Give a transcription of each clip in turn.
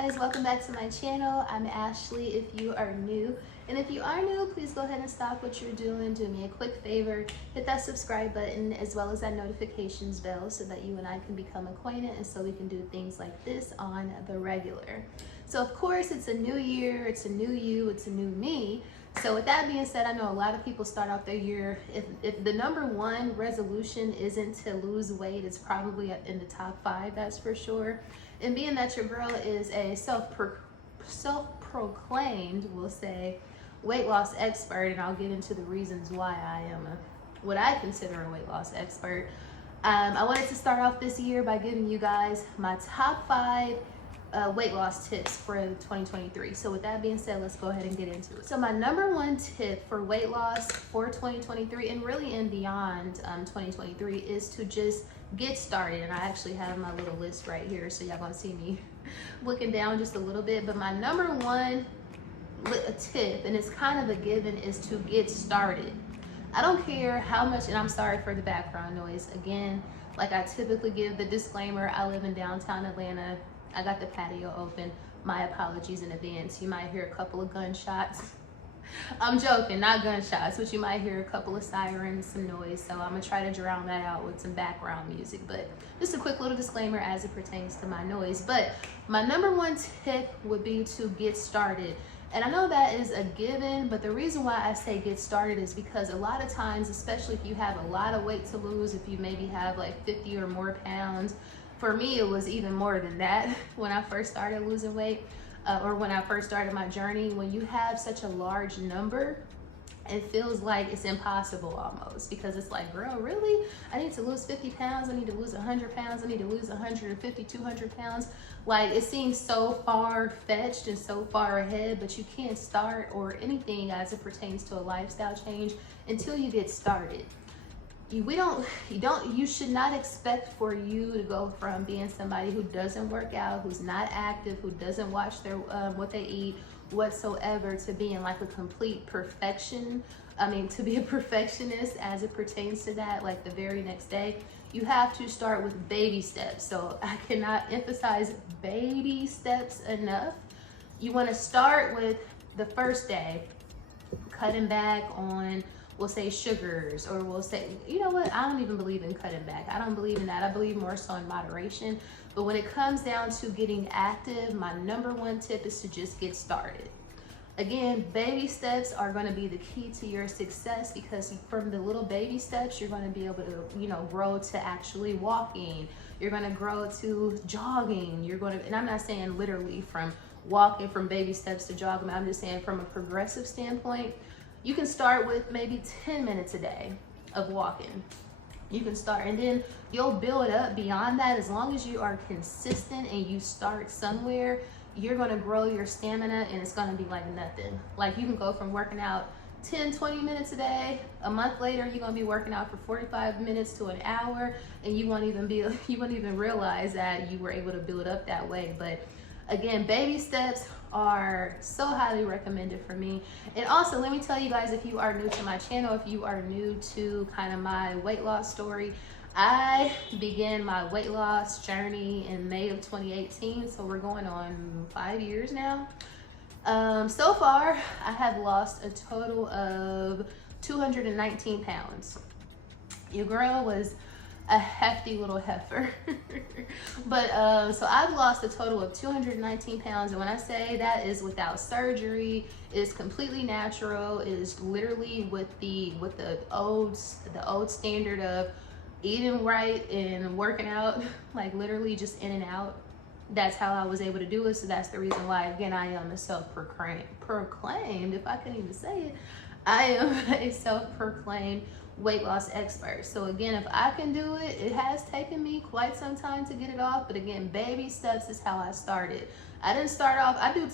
guys, welcome back to my channel. I'm Ashley if you are new, and if you are new, please go ahead and stop what you're doing, do me a quick favor, hit that subscribe button as well as that notifications bell so that you and I can become acquainted and so we can do things like this on the regular. So of course it's a new year, it's a new you, it's a new me. So with that being said, I know a lot of people start off their year, if the number one resolution isn't to lose weight, it's probably in the top 5, that's for sure. And being that your girl is a self-proclaimed, we'll say, weight loss expert, and I'll get into the reasons why I am what I consider a weight loss expert. I wanted to start off this year by giving you guys my top 5 weight loss tips for 2023. So with that being said, let's go ahead and get into it. So my number 1 tip for weight loss for 2023 and really and beyond 2023 is to just get started. And I actually have my little list right here, so y'all gonna see me looking down just a little bit. But my number 1 tip, and it's kind of a given, is to get started. I don't care how much, and I'm sorry for the background noise. Again, like I typically give the disclaimer, I live in downtown Atlanta. I got the patio open. My apologies in advance. You might hear a couple of gunshots. I'm joking, not gunshots, but you might hear a couple of sirens, some noise. So I'm gonna try to drown that out with some background music. But just a quick little disclaimer as it pertains to my noise. But my number 1 tip would be to get started. And I know that is a given, but the reason why I say get started is because a lot of times, especially if you have a lot of weight to lose, if you maybe have like 50 or more pounds, for me, it was even more than that when I first started losing weight, or when I first started my journey. When you have such a large number, it feels like it's impossible almost, because it's like, girl, really? I need to lose 50 pounds. I need to lose 100 pounds. I need to lose 150, 200 pounds. Like, it seems so far-fetched and so far ahead, but you can't start or anything as it pertains to a lifestyle change until you get started. You should not expect for you to go from being somebody who doesn't work out, who's not active, who doesn't watch their what they eat whatsoever, to being like a complete perfection. I mean, to be a perfectionist as it pertains to that, like the very next day. You have to start with baby steps. So I cannot emphasize baby steps enough. You want to start with the first day, cutting back on, we'll say, sugars, or we'll say, you know what, I don't even believe in cutting back. I don't believe in that. I believe more so in moderation. But when it comes down to getting active, my number 1 tip is to just get started. Again, baby steps are going to be the key to your success, because from the little baby steps, you're going to be able to, grow to actually walking. You're going to grow to jogging. You're going to, and I'm not saying literally from walking from baby steps to jogging. I'm just saying from a progressive standpoint. You can start with maybe 10 minutes a day of walking. You can start, and then you'll build up beyond that. As long as you are consistent and you start somewhere, you're going to grow your stamina, and it's going to be like nothing. Like, you can go from working out 10, 20 minutes a day. A month later, you're going to be working out for 45 minutes to an hour, and you won't even realize that you were able to build up that way. But again, baby steps are so highly recommended for me. And also, let me tell you guys, if you are new to my channel, if you are new to kind of my weight loss story, I began my weight loss journey in May of 2018. So we're going on 5 years now. So far, I have lost a total of 219 pounds. Your girl was a hefty little heifer. But so I've lost a total of 219 pounds, and when I say that is without surgery, is completely natural, is literally with the old standard of eating right and working out, like literally just in and out. That's how I was able to do it. So that's the reason why, again, I am a self-proclaimed, if I can even say it, I am a self-proclaimed weight loss expert. So again, if I can do it, it has taken me quite some time to get it off, but again, baby steps is how I started. I didn't start off, I did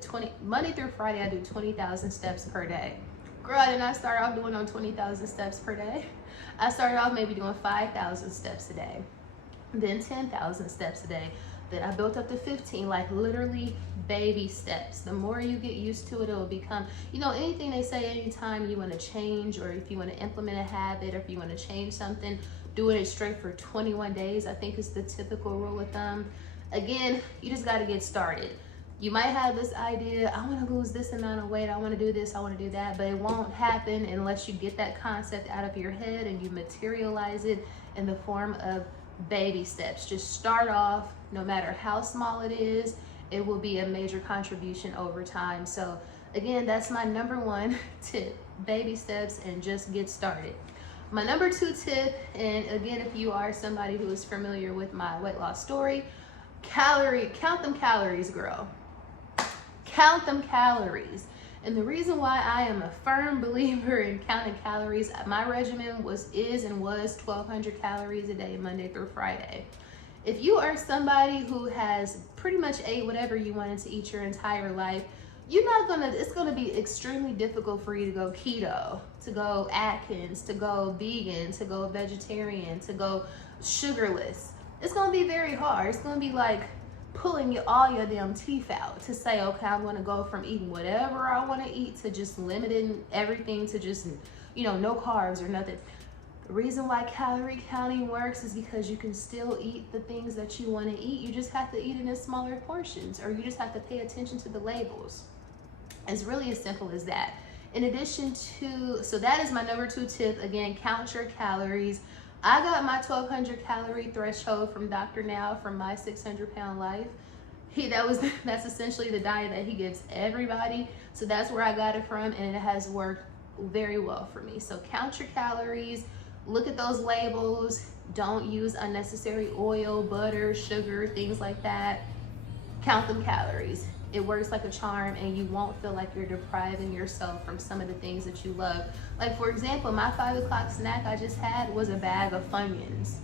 20 Monday through Friday, I do 20,000 steps per day. Girl, I did not start off doing 20,000 steps per day. I started off maybe doing 5,000 steps a day, then 10,000 steps a day. Then I built up to 15, like literally baby steps. The more you get used to it, it'll become, anything they say, anytime you want to change, or if you want to implement a habit, or if you want to change something, doing it straight for 21 days, I think is the typical rule of thumb. Again, you just got to get started. You might have this idea, I want to lose this amount of weight, I want to do this, I want to do that, but it won't happen unless you get that concept out of your head and you materialize it in the form of baby steps. Just start off, no matter how small it is, it will be a major contribution over time. So again, that's my number one tip, baby steps, and just get started. My number 2 tip, and again, if you are somebody who is familiar with my weight loss story, count them calories, girl. Count them calories. And the reason why I am a firm believer in counting calories, my regimen is 1,200 calories a day, Monday through Friday. If you are somebody who has pretty much ate whatever you wanted to eat your entire life, it's gonna be extremely difficult for you to go keto, to go Atkins, to go vegan, to go vegetarian, to go sugarless. It's gonna be very hard. It's gonna be like pulling all your damn teeth out to say, okay, I'm gonna go from eating whatever I wanna eat to just limiting everything to just, no carbs or nothing. The reason why calorie counting works is because you can still eat the things that you wanna eat. You just have to eat it in smaller portions, or you just have to pay attention to the labels. It's really as simple as that. In addition to, so that is my number 2 tip. Again, count your calories. I got my 1,200 calorie threshold from Dr. Now from My 600 Pound Life. That's essentially the diet that he gives everybody. So that's where I got it from, and it has worked very well for me. So count your calories, look at those labels. Don't use unnecessary oil, butter, sugar, things like that. Count them calories. It works like a charm, and you won't feel like you're depriving yourself from some of the things that you love. Like, for example, my 5 o'clock snack I just had was a bag of Funyuns.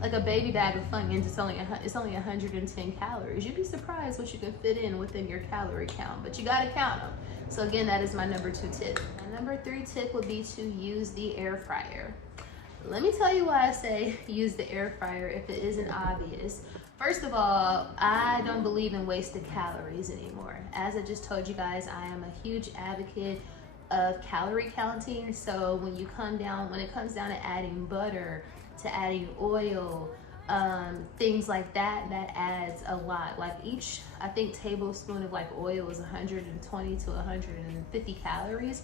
Like a baby bag of Funyuns. It's only 110 calories. You'd be surprised what you can fit in within your calorie count, but you gotta count them. So again, that is my number 2 tip. My number 3 tip would be to use the air fryer. Let me tell you why I say use the air fryer if it isn't obvious. First of all, I don't believe in wasted calories anymore. As I just told you guys, I am a huge advocate of calorie counting. So when it comes down to adding butter, to adding oil, things like that, that adds a lot. Like each, I think, tablespoon of like oil is 120 to 150 calories.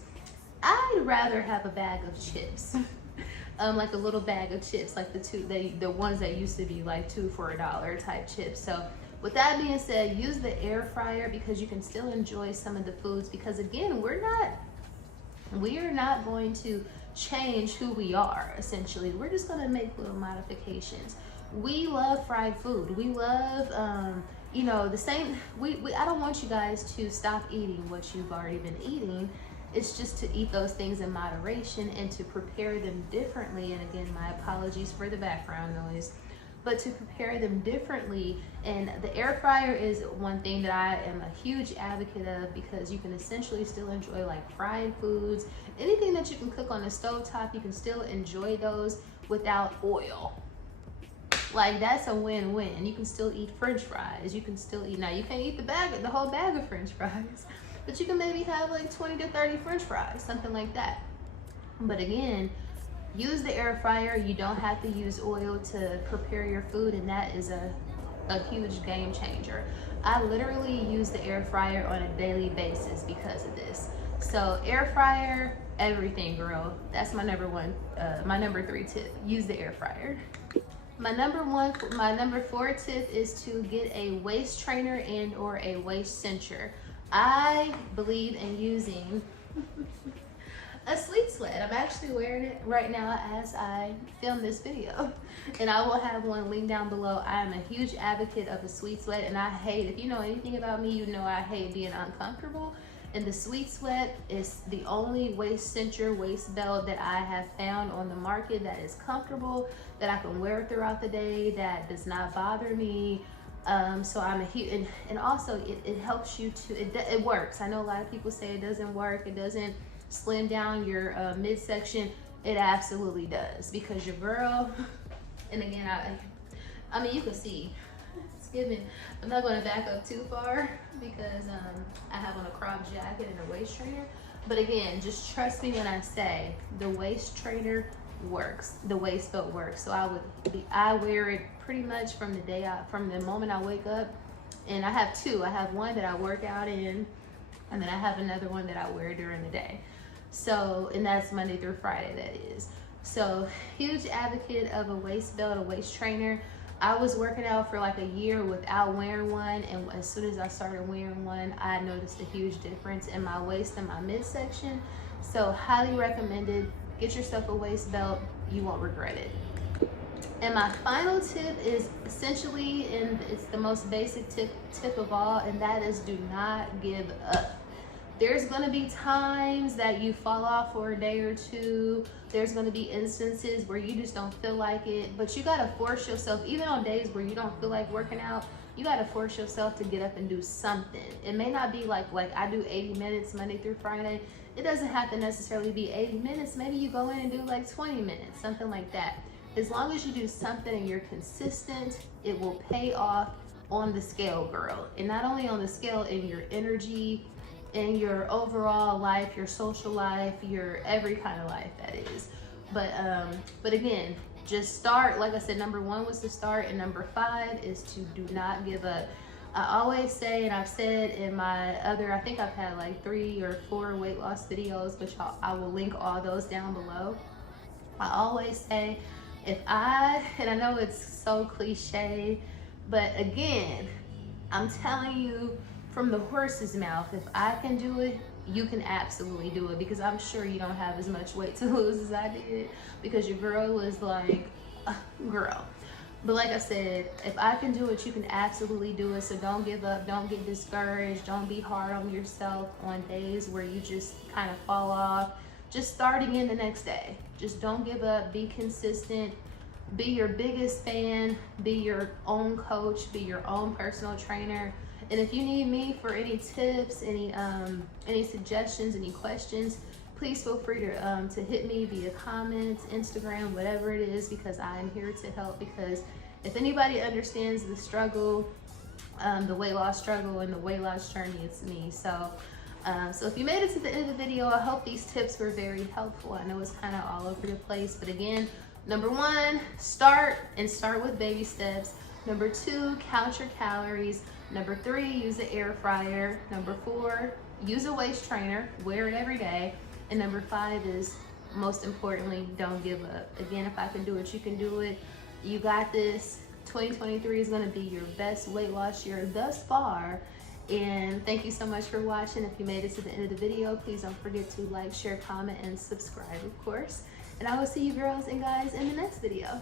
I'd rather have a bag of chips. Like a little bag of chips, like the ones that used to be like 2 for $1 type chips. So with that being said, use the air fryer because you can still enjoy some of the foods, because again, we are not going to change who we are. Essentially, we're just going to make little modifications. We love fried food. We love the same. I don't want you guys to stop eating what you've already been eating. It's just to eat those things in moderation and to prepare them differently. And again, my apologies for the background noise, but to prepare them differently. And the air fryer is one thing that I am a huge advocate of, because you can essentially still enjoy like fried foods, anything that you can cook on the stovetop, you can still enjoy those without oil. Like, that's a win-win. You can still eat French fries. You can still eat, now you can't eat the whole bag of French fries, but you can maybe have like 20 to 30 French fries, something like that. But again, use the air fryer. You don't have to use oil to prepare your food, and that is a huge game changer. I literally use the air fryer on a daily basis because of this. So air fryer, everything, girl. That's my number 3 tip. Use the air fryer. My number 4 tip is to get a waist trainer and or a waist cincher. I believe in using a sleep sweat. I'm actually wearing it right now as I film this video, and I will have one linked down below. I am a huge advocate of a sweat sweat, and I hate, if you know anything about me, you know I hate being uncomfortable. And the sweat sweat is the only waist cincher, waist belt that I have found on the market that is comfortable, that I can wear throughout the day, that does not bother me. So I'm a huge, and also it helps you to, it works. I know a lot of people say it doesn't work, it doesn't slim down your midsection. It absolutely does, because your girl, and again, I mean, you can see, it's giving, I'm not going to back up too far because I have on a crop jacket and a waist trainer. But again, just trust me when I say the waist trainer works. The waist belt works. So I wear it pretty much from the moment I wake up. And I have two. I have one that I work out in, and then I have another one that I wear during the day. So, and that's Monday through Friday, that is. So, huge advocate of a waist belt, a waist trainer. I was working out for like a year without wearing one, and as soon as I started wearing one, I noticed a huge difference in my waist and my midsection. So, highly recommended. Get yourself a waist belt. You won't regret it. And my final tip is essentially, and it's the most basic tip of all, and that is do not give up. There's gonna be times that you fall off for a day or two. There's gonna be instances where you just don't feel like it, but you gotta force yourself, even on days where you don't feel like working out, you gotta force yourself to get up and do something. It may not be like I do 80 minutes Monday through Friday. It doesn't have to necessarily be 80 minutes. Maybe you go in and do like 20 minutes, something like that. As long as you do something and you're consistent, it will pay off on the scale, girl. And not only on the scale, in your energy, in your overall life, your social life, your every kind of life, that is. But again, just start. Like I said, number 1 was to start, and number 5 is to do not give up. I always say, and I've said in my other, I think I've had like 3 or 4 weight loss videos, which I will link all those down below. I always say, and I know it's so cliche, but again, I'm telling you from the horse's mouth, if I can do it, you can absolutely do it, because I'm sure you don't have as much weight to lose as I did, because your girl was like, girl. But like I said, if I can do it, you can absolutely do it. So don't give up, don't get discouraged, don't be hard on yourself on days where you just kind of fall off. Just start again the next day. Just don't give up, be consistent, be your biggest fan, be your own coach, be your own personal trainer. And if you need me for any tips, any suggestions, any questions, please feel free to hit me via comments, Instagram, whatever it is, because I am here to help. Because if anybody understands the struggle, the weight loss struggle and the weight loss journey, it's me. So if you made it to the end of the video, I hope these tips were very helpful. I know it's kind of all over the place, but again, number 1, start with baby steps. Number 2, count your calories. Number 3, use the air fryer. Number 4, use a waist trainer, wear it every day. And number 5 is, most importantly, don't give up. Again, if I can do it, you can do it. You got this. 2023 is gonna be your best weight loss year thus far. And thank you so much for watching. If you made it to the end of the video, please don't forget to like, share, comment, and subscribe, of course. And I will see you girls and guys in the next video.